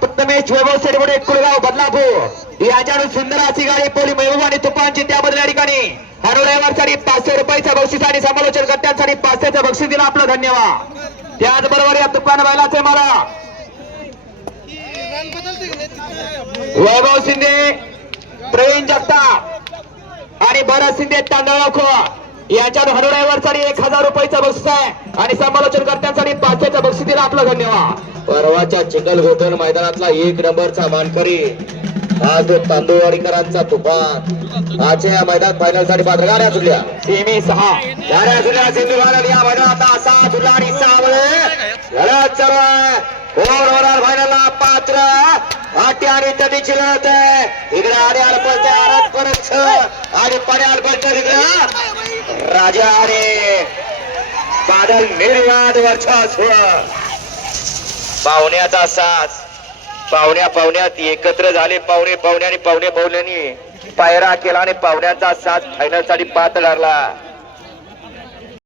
प्रथमेश वैभव सेडबडे कुळगाव बदलापूर. याच्यावर सुंदर अशी गाडी पोली महबूब आणि तुपांची त्याबद्दल या ठिकाणी पाचशे बक्षीस आणि समालोचन पाचशेचं बक्षीस आपलं धन्यवाद. त्याचबरोबर या बैलाचे मला वैभव शिंदे प्रवीण जगताप आणि भरत शिंदे तांदळखोर यांच्यावर हरवल्यावरसाठी एक हजार रुपयेचा बक्षीस आहे. आणि समालोचन कर्त्यांसाठी पाचशेचा बक्षीस दिला आपलं धन्यवाद. परवाच्या चिखलगोटण मैदानातला एक नंबरचा मानकरी आज तो तांदूळवाडीकरांचा तुफान. आजच्या या मैदान फायनलसाठी पात्र गाड्या सुटल्या. सेमी सहा. गाड्या सुटल्या सिंधू या मैदानात आता सहा सुटला आणि सहा मध्ये लढत चालू आहे. होणार फायनलला पात्र. आटी आणि तटीची लढत आहे. इकडे आडे अडपळते आरत परत आणि पडे अडपळते तिकडे. राजा आणि बादल निर्वाद वर्चस्व पाहुण्याचा साज पाहुण्या पाहुण्यात एकत्र झाले पाहुणे पाहुण्याने पाहुणे पाहुण्यांनी पायरा केला आणि पाहुण्याचा साज फायनलसाठी पात्र ठरला